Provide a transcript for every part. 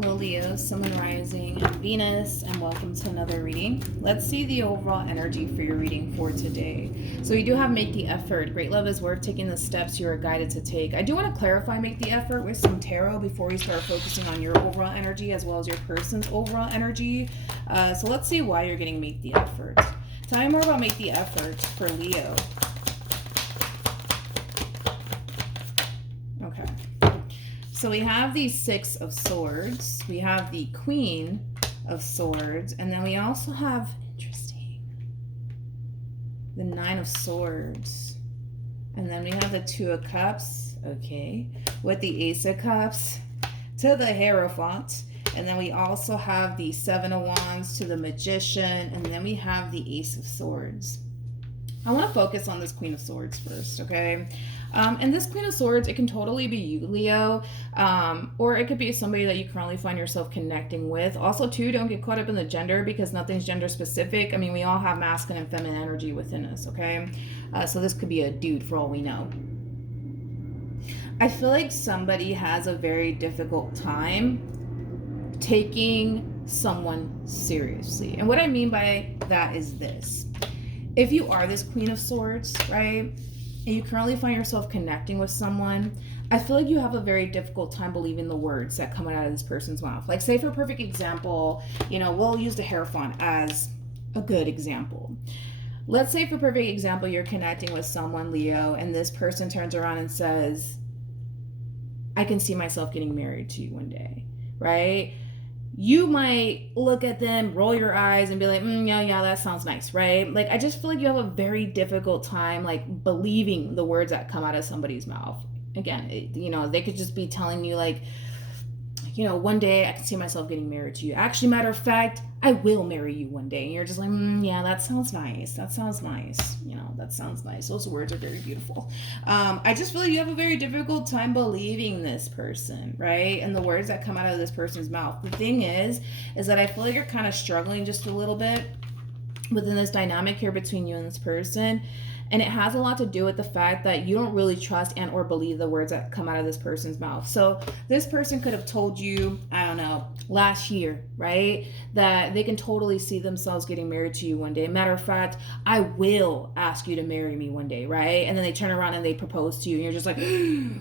Hello Leo, Sun and Rising, and Venus, and welcome to another reading. Let's see the overall energy for your reading for today. So we do have make the effort. Great love is worth taking the steps you are guided to take. I do want to clarify make the effort with some tarot before we start focusing on your overall energy as well as your person's overall energy. So let's see why you're getting make the effort. Tell me more about make the effort for Leo. Okay. So we have the Six of Swords, we have the Queen of Swords, and then we also have, interesting, the Nine of Swords. And then we have the Two of Cups, okay, with the Ace of Cups to the Hierophant. And then we also have the Seven of Wands to the Magician, and then we have the Ace of Swords. I want to focus on this Queen of Swords first, okay? And this Queen of Swords, it can totally be you, Leo, or it could be somebody that you currently find yourself connecting with. Also, too, don't get caught up in the gender because nothing's gender specific. I mean, we all have masculine and feminine energy within us, okay? So this could be a dude for all we know. I feel like somebody has a very difficult time taking someone seriously. And what I mean by that is this. If you are this Queen of Swords, right, and you currently find yourself connecting with someone, I feel like you have a very difficult time believing the words that come out of this person's mouth. Like, say for a perfect example, you know, we'll use the Hierophant as a good example. Let's say for perfect example, you're connecting with someone, Leo, and this person turns around and says, I can see myself getting married to you one day, right? You might look at them, roll your eyes, and be like, yeah, that sounds nice, right? Like, I just feel like you have a very difficult time, like, believing the words that come out of somebody's mouth. Again, you know, they could just be telling you, like, you know, one day I can see myself getting married to you. Actually, matter of fact, I will marry you one day. And you're just like, yeah, that sounds nice. That sounds nice. You know, that sounds nice. Those words are very beautiful. I just feel like you have a very difficult time believing this person, right? And the words that come out of this person's mouth. The thing is that I feel like you're kind of struggling just a little bit within this dynamic here between you and this person. And it has a lot to do with the fact that you don't really trust and or believe the words that come out of this person's mouth. So this person could have told you, I don't know, last year, right, that they can totally see themselves getting married to you one day. Matter of fact, I will ask you to marry me one day, right? And then they turn around and they propose to you and you're just like,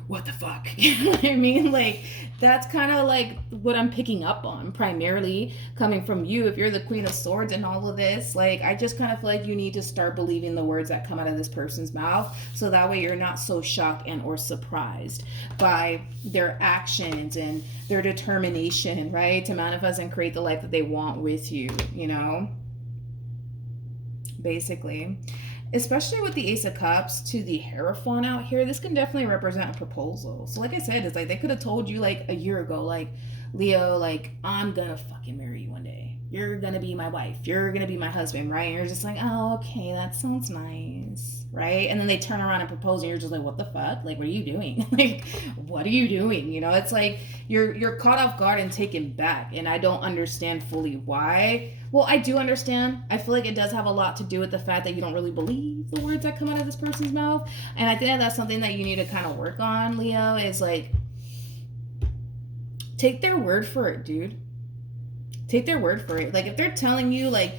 what the fuck? You know what I mean? Like, that's kind of like what I'm picking up on primarily coming from you. If you're the Queen of Swords and all of this, like, I just kind of feel like you need to start believing the words that come out of this person's mouth, so that way you're not so shocked and or surprised by their actions and their determination, right, to manifest and create the life that they want with you, you know, basically. Especially with the Ace of Cups to the Hierophant out here, this can definitely represent a proposal. So like I said, it's like they could have told you like a year ago, like, Leo, like, I'm gonna fucking marry you one day. You're gonna be my wife. You're gonna be my husband, right? And you're just like, oh, okay, that sounds nice, right? And then they turn around and propose, and you're just like, what the fuck? Like, what are you doing? Like, what are you doing? You know, it's like you're caught off guard and taken back, and I don't understand fully why. Well, I do understand. I feel like it does have a lot to do with the fact that you don't really believe the words that come out of this person's mouth, and I think that that's something that you need to kind of work on, Leo. Is like, take their word for it, dude. Take their word for it. Like, if they're telling you, like,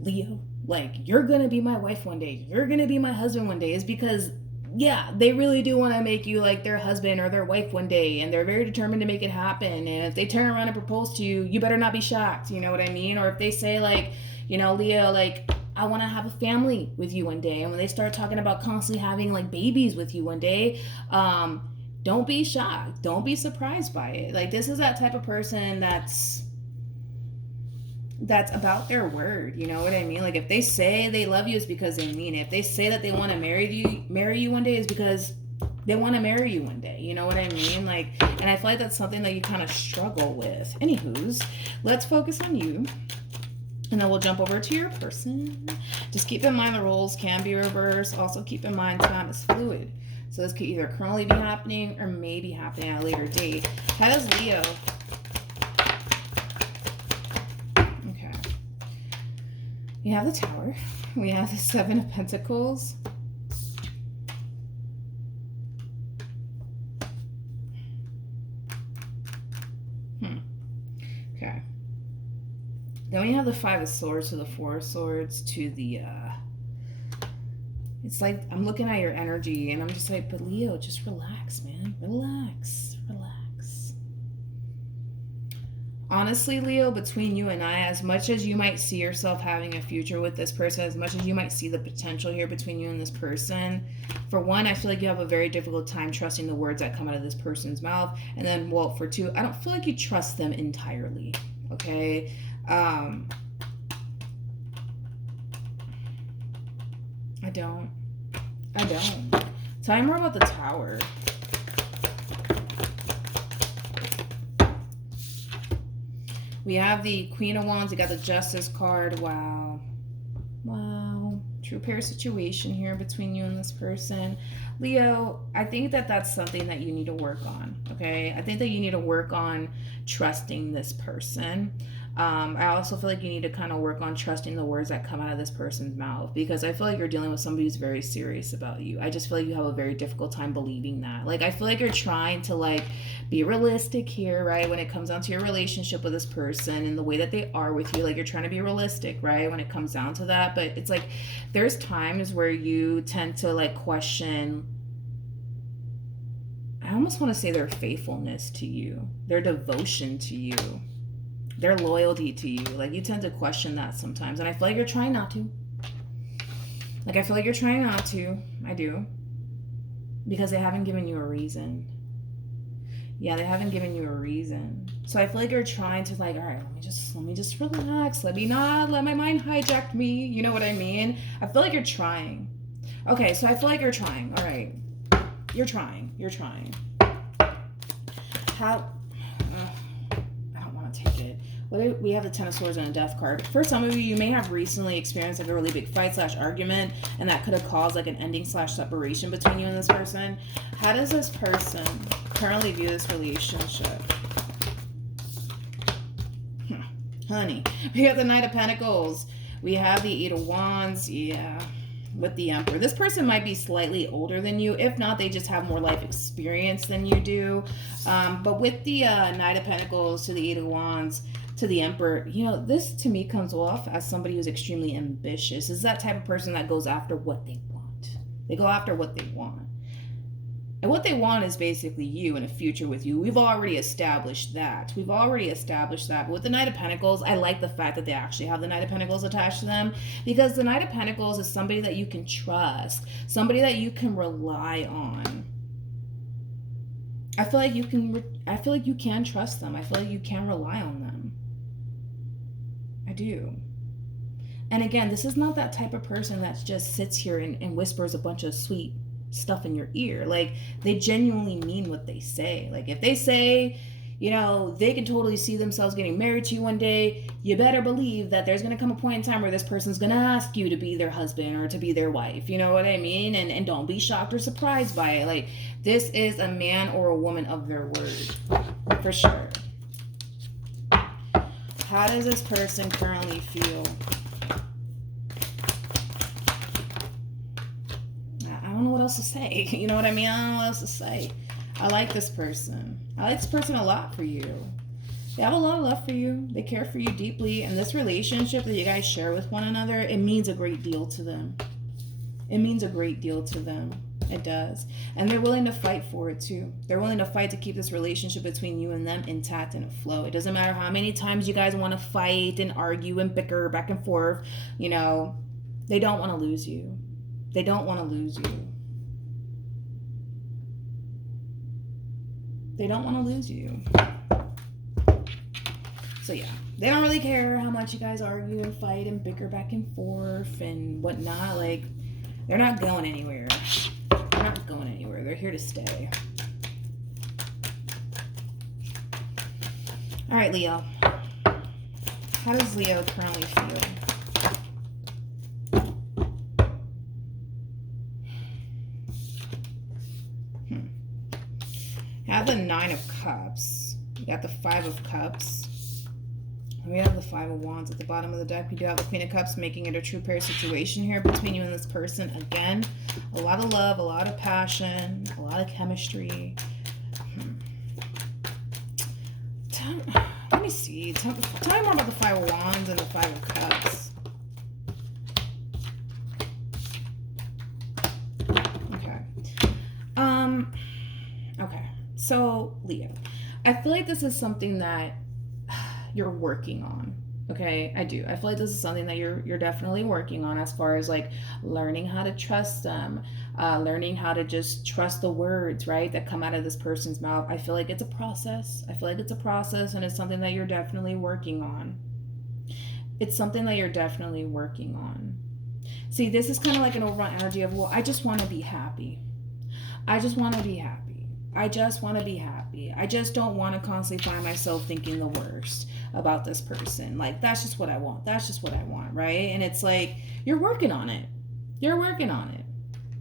Leo, like, you're gonna be my wife one day, you're gonna be my husband one day, is because, yeah, they really do want to make you like their husband or their wife one day, and they're very determined to make it happen. And if they turn around and propose to you, you better not be shocked, you know what I mean? Or if they say, like, you know, Leo, like, I want to have a family with you one day, and when they start talking about constantly having like babies with you one day, don't be shocked, don't be surprised by it. Like, this is that type of person that's about their word, you know what I mean? Like, if they say they love you, it's because they mean it. If they say that they want to marry you one day, is because they want to marry you one day, you know what I mean? Like, and I feel like that's something that you kind of struggle with. Anywho's, let's focus on you, and then we'll jump over to your person. Just keep in mind the roles can be reversed. Also keep in mind time is fluid, so this could either currently be happening or maybe happening at a later date. How does Leo? We have the Tower. We have the Seven of Pentacles. Then we have the Five of Swords to the Four of Swords to the, it's like, I'm looking at your energy and I'm just like, but Leo, just relax, man. Relax. Honestly, Leo, between you and I, as much as you might see yourself having a future with this person, as much as you might see the potential here between you and this person, for one, I feel like you have a very difficult time trusting the words that come out of this person's mouth. And then, well, for two, I don't feel like you trust them entirely, okay? I don't. Tell me more about the Tower. We have the Queen of Wands. We got the Justice card. Wow. True pair situation here between you and this person. Leo, I think that that's something that you need to work on, okay? I think that you need to work on trusting this person. I also feel like you need to kind of work on trusting the words that come out of this person's mouth, because I feel like you're dealing with somebody who's very serious about you. I just feel like you have a very difficult time believing that. Like, I feel like you're trying to, like, be realistic here, right? When it comes down to your relationship with this person and the way that they are with you, like, you're trying to be realistic, right? When it comes down to that. But it's like, there's times where you tend to, like, question, I almost want to say their faithfulness to you, their devotion to you, their loyalty to you. Like, you tend to question that sometimes. And I feel like you're trying not to. Like, I feel like you're trying not to. I do. Because they haven't given you a reason. Yeah, they haven't given you a reason. So I feel like you're trying to, like, all right, let me just relax. Let me not let my mind hijack me. You know what I mean? I feel like you're trying. Okay, so I feel like you're trying. All right. You're trying. How... I don't want to take it. We have the Ten of Swords and a Death card. For some of you, you may have recently experienced like a really big fight / argument, and that could have caused like an ending / separation between you and this person. How does this person currently view this relationship? Honey, we have the Knight of Pentacles. We have the Eight of Wands. Yeah. With the Emperor. This person might be slightly older than you. If not, they just have more life experience than you do. But with the Knight of Pentacles to the Eight of Wands to the Emperor, you know, this to me comes off as somebody who's extremely ambitious. This is that type of person that goes after what they want. They go after what they want. And what they want is basically you and a future with you. We've already established that. But with the Knight of Pentacles, I like the fact that they actually have the Knight of Pentacles attached to them, because the Knight of Pentacles is somebody that you can trust, somebody that you can rely on. I feel like you can trust them. I feel like you can rely on them. I do. And again, this is not that type of person that just sits here and whispers a bunch of sweet stuff in your ear. Like, they genuinely mean what they say. Like, if they say, you know, they can totally see themselves getting married to you one day, you better believe that there's going to come a point in time where this person's going to ask you to be their husband or to be their wife. You know what I mean? And don't be shocked or surprised by it. Like, this is a man or a woman of their word. For sure. How does this person currently feel? I don't know what else to say. You know what I mean? I don't know what else to say. I like this person. I like this person a lot for you. They have a lot of love for you. They care for you deeply. And this relationship that you guys share with one another, it means a great deal to them. It means a great deal to them. It does. And they're willing to fight for it too. They're willing to fight to keep this relationship between you and them intact and afloat. It doesn't matter how many times you guys want to fight and argue and bicker back and forth. You know, they don't want to lose you. They don't want to lose you. They don't want to lose you. So yeah, they don't really care how much you guys argue and fight and bicker back and forth and whatnot. Like, they're not going anywhere. They're not going anywhere. They're here to stay. All right, Leo. How does Leo currently feel? Have the Nine of Cups. We got the Five of Cups. And we have the Five of Wands at the bottom of the deck. We do have the Queen of Cups, making it a true pair situation here between you and this person. Again, a lot of love, a lot of passion, a lot of chemistry. Let me see. Tell me more about the Five of Wands and the Five of Cups. Okay. Okay. So, Leo, I feel like this is something that you're working on. Okay, I do. I feel like this is something that you're definitely working on, as far as like learning how to trust them, learning how to just trust the words, right, that come out of this person's mouth. I feel like it's a process. I feel like it's a process, and it's something that you're definitely working on. It's something that you're definitely working on. See, this is kind of like an overall energy of, well, I just want to be happy. I just want to be happy. I just want to be happy. I just don't want to constantly find myself thinking the worst about this person. Like, that's just what I want. That's just what I want, right? And it's like, you're working on it. You're working on it.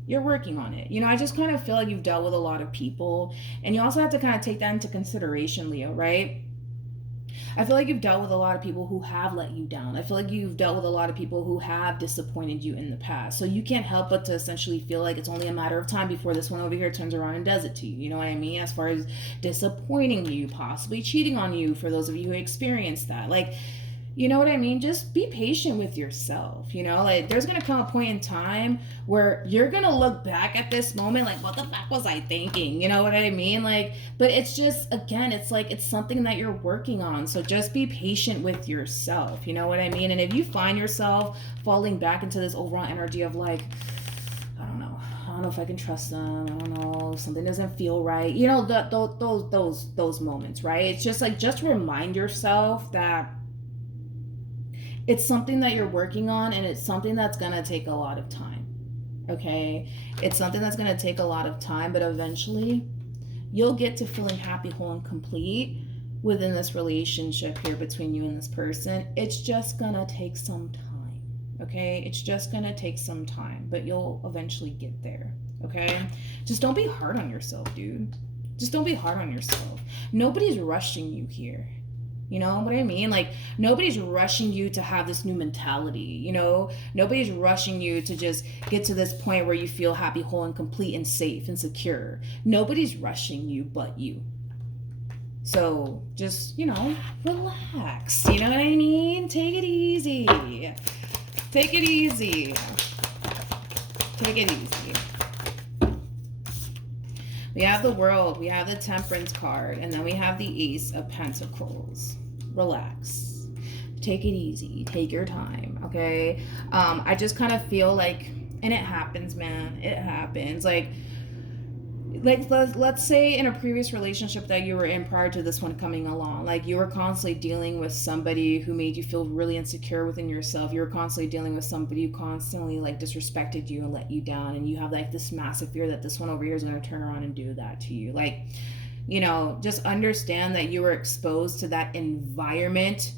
You're working on it. You know, I just kind of feel like you've dealt with a lot of people. And you also have to kind of take that into consideration, Leo, right? I feel like you've dealt with a lot of people who have let you down. I feel like you've dealt with a lot of people who have disappointed you in the past. So you can't help but to essentially feel like it's only a matter of time before this one over here turns around and does it to you. You know what I mean? As far as disappointing you, possibly cheating on you, for those of you who experienced that. Like, you know what I mean? Just be patient with yourself. You know, like, there's going to come a point in time where you're going to look back at this moment like, what the fuck was I thinking? You know what I mean? Like, but it's just, again, it's like, it's something that you're working on. So just be patient with yourself. You know what I mean? And if you find yourself falling back into this overall energy of like, I don't know if I can trust them. I don't know. Something doesn't feel right. You know, those moments, right? It's just like, just remind yourself that it's something that you're working on, and it's something that's going to take a lot of time. Okay? It's something that's going to take a lot of time, but eventually you'll get to feeling happy, whole, and complete within this relationship here between you and this person. It's just going to take some time. Okay? It's just going to take some time, but you'll eventually get there. Okay? Just don't be hard on yourself, dude. Just don't be hard on yourself. Nobody's rushing you here. You know what I mean? Like, nobody's rushing you to have this new mentality, you know? Nobody's rushing you to just get to this point where you feel happy, whole, and complete, and safe, and secure. Nobody's rushing you but you. So, just, you know, relax. You know what I mean? Take it easy. Take it easy. Take it easy. We have the World, we have the Temperance card, and then we have the Ace of Pentacles. Relax. Take it easy. Take your time, okay? I just kind of feel like, and it happens, man. It happens. Like let's say in a previous relationship that you were in prior to this one coming along, like, you were constantly dealing with somebody who made you feel really insecure within yourself. You were constantly dealing with somebody who constantly like disrespected you and let you down, and you have like this massive fear that this one over here is going to turn around and do that to you. Like, you know, just understand that you were exposed to that environment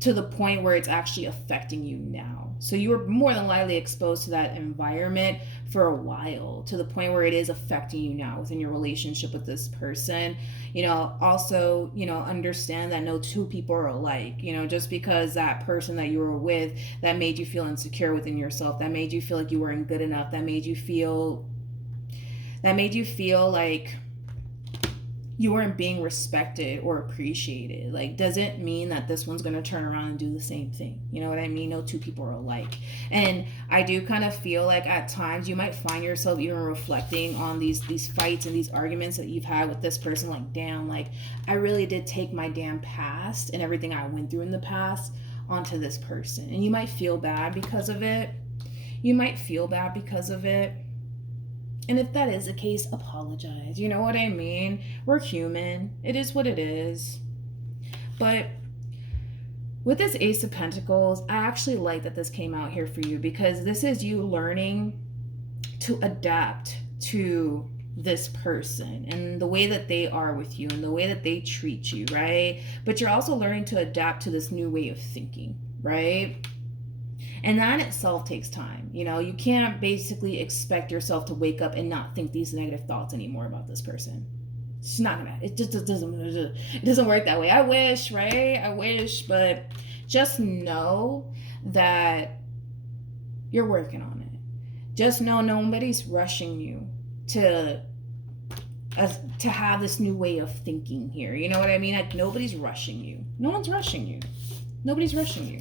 to the point where it's actually affecting you now. So you were more than likely exposed to that environment for a while, to the point where it is affecting you now within your relationship with this person. You know, also, you know, understand that no two people are alike. You know, just because that person that you were with that made you feel insecure within yourself, that made you feel like you weren't good enough, that made you feel like you weren't being respected or appreciated, like, doesn't mean that this one's going to turn around and do the same thing. You know what I mean? No two people are alike. And I do kind of feel like at times you might find yourself even reflecting on these fights and these arguments that you've had with this person, like, damn, like, I really did take my damn past and everything I went through in the past onto this person. And you might feel bad because of it. And if that is the case, apologize. You know what I mean? We're human. It is what it is. But with this Ace of Pentacles, I actually like that this came out here for you, because this is you learning to adapt to this person and the way that they are with you and the way that they treat you, right? But you're also learning to adapt to this new way of thinking, right? And that in itself takes time. You know, you can't basically expect yourself to wake up and not think these negative thoughts anymore about this person. It's not gonna, it doesn't work that way. I wish, right? I wish, but just know that you're working on it. Just know nobody's rushing you to to have this new way of thinking here. You know what I mean? Like, nobody's rushing you. No one's rushing you. Nobody's rushing you.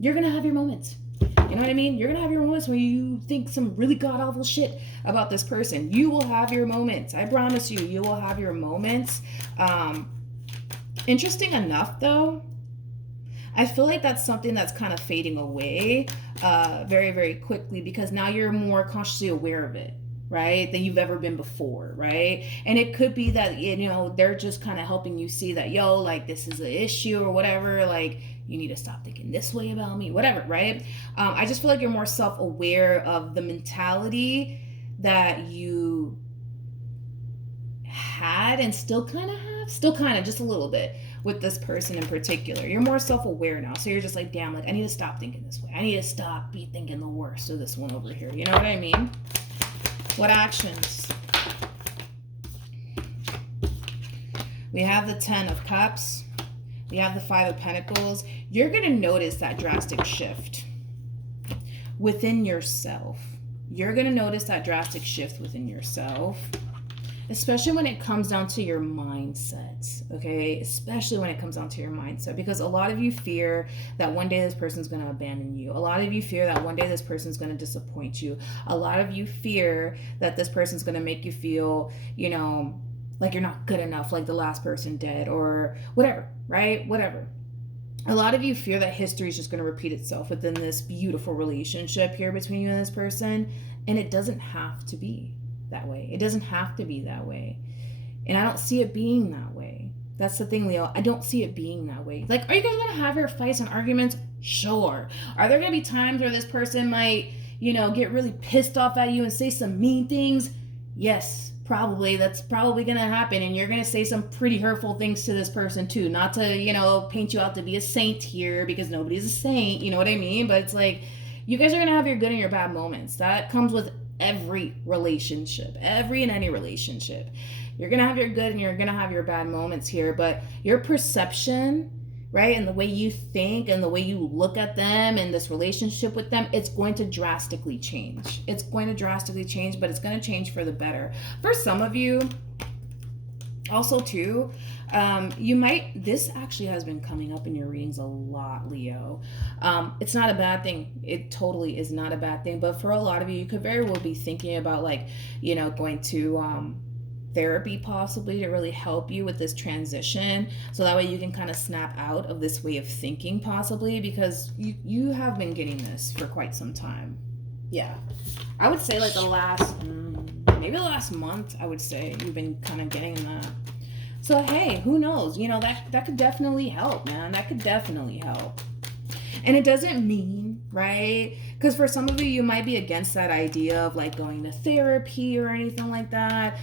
You're gonna have your moments. You know what I mean? You're gonna have your moments where you think some really god awful shit about this person. You will have your moments. I promise you, you will have your moments. Interesting enough, though, I feel like that's something that's kind of fading away very, very quickly, because now you're more consciously aware of it, right, than you've ever been before, right? And it could be that, you know, they're just kind of helping you see that, yo, like, this is an issue or whatever, like, you need to stop thinking this way about me, whatever, right? I just feel like you're more self-aware of the mentality that you had and still kind of have, just a little bit with this person in particular. You're more self-aware now, so you're just like, damn, like, I need to stop thinking this way. I need to stop be thinking the worst of this one over here. You know what I mean? What actions? We have the 10 of Cups. We have the 5 of Pentacles. You're going to notice that drastic shift within yourself. You're going to notice that drastic shift within yourself, especially when it comes down to your mindset, okay? Especially when it comes down to your mindset, because a lot of you fear that one day this person's going to abandon you. A lot of you fear that one day this person's going to disappoint you. A lot of you fear that this person's going to make you feel, you know, like you're not good enough, like the last person did, or whatever, right? Whatever. A lot of you fear that history is just going to repeat itself within this beautiful relationship here between you and this person, and it doesn't have to be that way. It doesn't have to be that way. And I don't see it being that way. That's the thing, Leo. I don't see it being that way. Like, are you guys going to have your fights and arguments? Sure. Are there going to be times where this person might, you know, get really pissed off at you and say some mean things? Yes. Probably. That's probably going to happen, and you're going to say some pretty hurtful things to this person too. Not to, you know, paint you out to be a saint here, because nobody's a saint, you know what I mean? But it's like, you guys are going to have your good and your bad moments. That comes with every relationship, every and any relationship. You're going to have your good and you're going to have your bad moments here, but your perception, right, and the way you think and the way you look at them and this relationship with them, it's going to drastically change. It's going to drastically change, but it's going to change for the better. For some of you, also too, you might, this actually has been coming up in your readings a lot, Leo. It's not a bad thing. It totally is not a bad thing. But for a lot of you, you could very well be thinking about, like, you know, going to therapy possibly to really help you with this transition, so that way you can kind of snap out of this way of thinking possibly, because you have been getting this for quite some time. Yeah, I would say like the last maybe the last month, I would say you've been kind of getting that. So hey, who knows, you know, that could definitely help, man. That could definitely help. And it doesn't mean, right, because for some of you, you might be against that idea of like going to therapy or anything like that,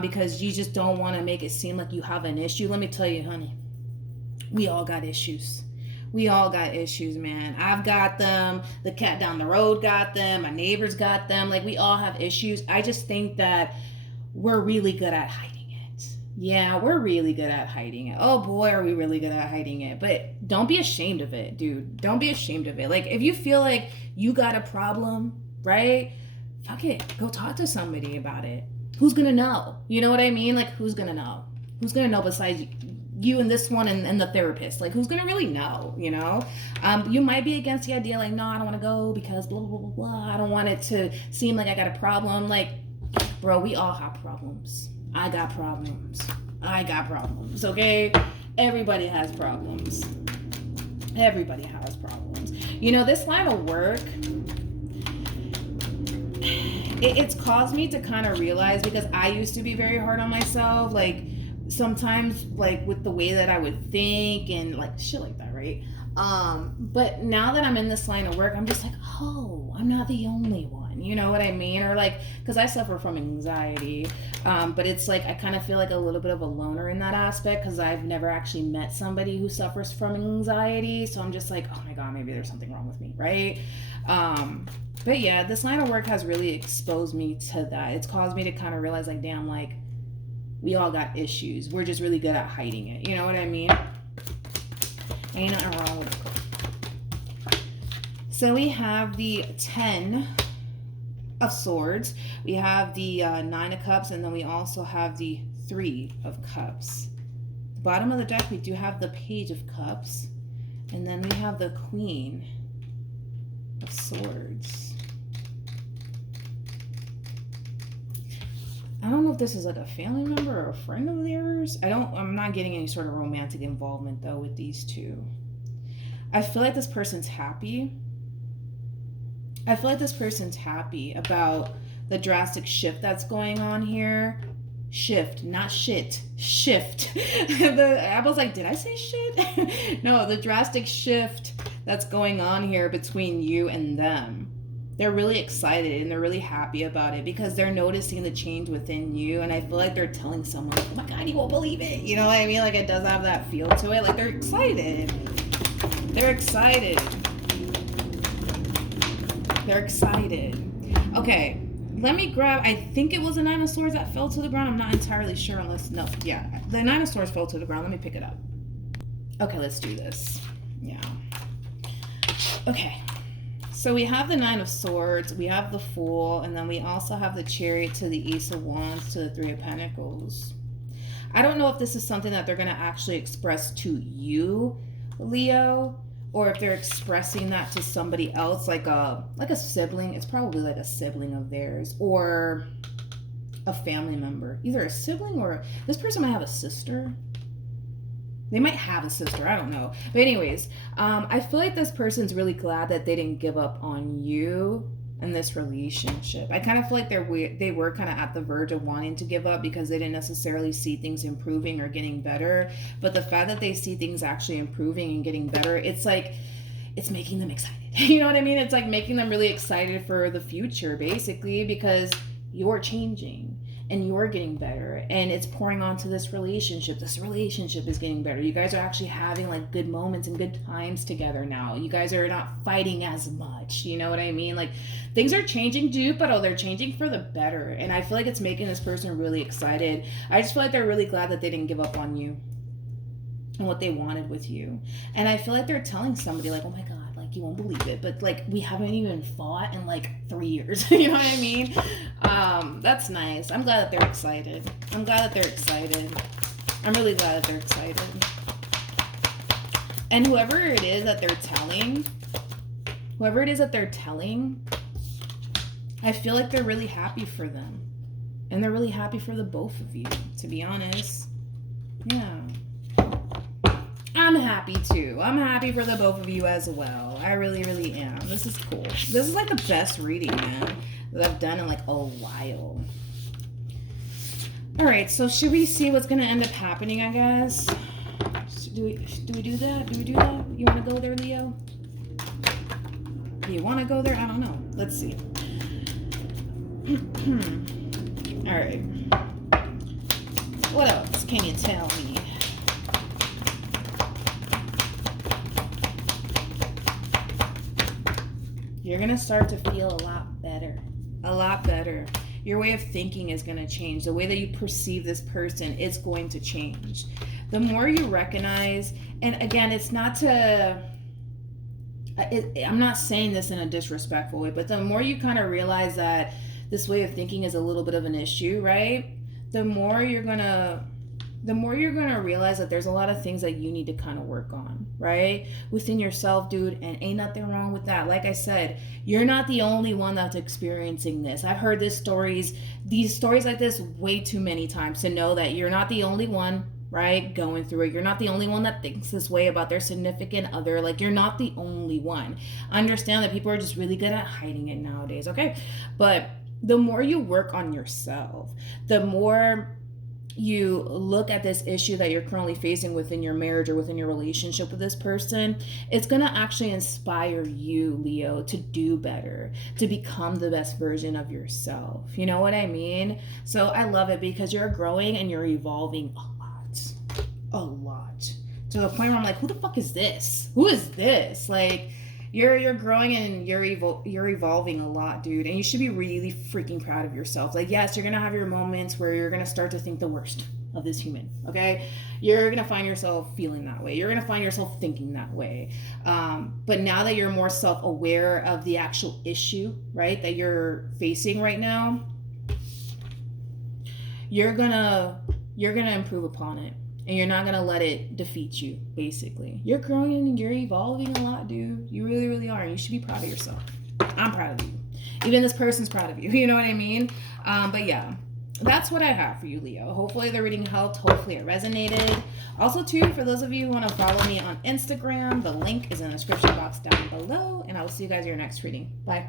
because you just don't want to make it seem like you have an issue. Let me tell you, honey, we all got issues. We all got issues, man. I've got them. The cat down the road got them. My neighbors got them. Like, we all have issues. I just think that we're really good at hiding. Yeah, we're really good at hiding it. Oh boy, are we really good at hiding it. But don't be ashamed of it, dude. Don't be ashamed of it. Like, if you feel like you got a problem, right? Fuck it. Go talk to somebody about it. Who's gonna know? You know what I mean? Like, who's gonna know? Who's gonna know besides you and this one and the therapist? Like, who's gonna really know, you know? You might be against the idea, like, no, I don't want to go because blah, blah, blah, blah. I don't want it to seem like I got a problem. Like, bro, we all have problems. I got problems. I got problems, okay? Everybody has problems. Everybody has problems. You know, this line of work, it's caused me to kind of realize, because I used to be very hard on myself, like, sometimes, like, with the way that I would think and, like, shit like that, right? But now that I'm in this line of work, I'm just like, oh, I'm not the only one. You know what I mean? Or like, because I suffer from anxiety, but it's like I kind of feel like a little bit of a loner in that aspect, because I've never actually met somebody who suffers from anxiety. So I'm just like, oh my God, maybe there's something wrong with me, right? But yeah, this line of work has really exposed me to that. It's caused me to kind of realize, like, damn, like, we all got issues. We're just really good at hiding it. You know what I mean? Ain't nothing wrong with it. So we have the 10 of Swords. We have the Nine of Cups, and then we also have the Three of Cups. The bottom of the deck, we do have the Page of Cups, and then we have the Queen of Swords. I don't know if this is like a family member or a friend of theirs. I'm not getting any sort of romantic involvement though with these two. I feel like this person's happy. I feel like this person's happy about the drastic shift that's going on here. Shift, not shit. Shift. I was like, did I say shit? No, the drastic shift that's going on here between you and them. They're really excited and they're really happy about it because they're noticing the change within you. And I feel like they're telling someone, oh my God, you won't believe it. You know what I mean? Like it does have that feel to it. Like they're excited. They're excited. They're excited. Okay, let me grab, I think it was a Nine of Swords that fell to the ground. I'm not entirely sure unless, no, yeah. The Nine of Swords fell to the ground. Let me pick it up. Okay, let's do this. Yeah. Okay. So we have the Nine of Swords, we have the Fool, and then we also have the Chariot to the Ace of Wands to the Three of Pentacles. I don't know if this is something that they're going to actually express to you, Leo, or if they're expressing that to somebody else, like a sibling. It's probably like a sibling of theirs, or a family member. Either a sibling or this person might have a sister. They might have a sister, I don't know. But anyways, I feel like this person's really glad that they didn't give up on you in this relationship. I kind of feel like they were kind of at the verge of wanting to give up because they didn't necessarily see things improving or getting better. But the fact that they see things actually improving and getting better, it's like, it's making them excited. You know what I mean? It's like making them really excited for the future, basically, because you're changing. And you're getting better, and it's pouring onto this relationship. This relationship is getting better. You guys are actually having like good moments and good times together now. You guys are not fighting as much. You know what I mean? Like things are changing, dude, but they're changing for the better. And I feel like it's making this person really excited. I just feel like they're really glad that they didn't give up on you and what they wanted with you. And I feel like they're telling somebody like, oh my God, you won't believe it, but like we haven't even fought in like 3 years. You know what I mean? That's nice. I'm glad that they're excited. I'm glad that they're excited. I'm really glad that they're excited. And whoever it is that they're telling, I feel like they're really happy for them. And they're really happy for the both of you, to be honest. Yeah. I'm happy too. I'm happy for the both of you as well. I really, really am. This is cool. This is like the best reading, man, that I've done in like a while. All right, so should we see what's going to end up happening, I guess? Do we do that? Do we do that? You want to go there, Leo? Do you want to go there? I don't know. Let's see. All right. What else can you tell me? You're going to start to feel a lot better. A lot better. Your way of thinking is going to change. The way that you perceive this person is going to change. The more you recognize, and again, it's not to, I'm not saying this in a disrespectful way, but the more you kind of realize that this way of thinking is a little bit of an issue, right? The more you're going to realize that there's a lot of things that you need to kind of work on, right? Within yourself, dude, and ain't nothing wrong with that. Like I said, you're not the only one that's experiencing this. I've heard these stories like this way too many times to know that you're not the only one, right, going through it. You're not the only one that thinks this way about their significant other. Like, you're not the only one. Understand that people are just really good at hiding it nowadays, okay? But the more you work on yourself, the more you look at this issue that you're currently facing within your marriage or within your relationship with this person, it's going to actually inspire you, Leo, to do better, to become the best version of yourself. You know what I mean? So I love it because you're growing and you're evolving a lot. To the point where I'm like, who the fuck is this? Who is this? Like, you're growing and you're evolving a lot, dude. And you should be really freaking proud of yourself. Like, yes, you're going to have your moments where you're going to start to think the worst. of this human, okay? You're going to find yourself feeling that way. You're going to find yourself thinking that way. But now that you're more self-aware of the actual issue, right, that you're facing right now, you're going to improve upon it. And you're not going to let it defeat you, basically. You're growing and you're evolving a lot, dude. You really, really are. You should be proud of yourself. I'm proud of you. Even this person's proud of you. You know what I mean? But yeah, that's what I have for you, Leo. Hopefully the reading helped. Hopefully it resonated. Also, too, for those of you who want to follow me on Instagram, the link is in the description box down below. And I will see you guys in your next reading. Bye.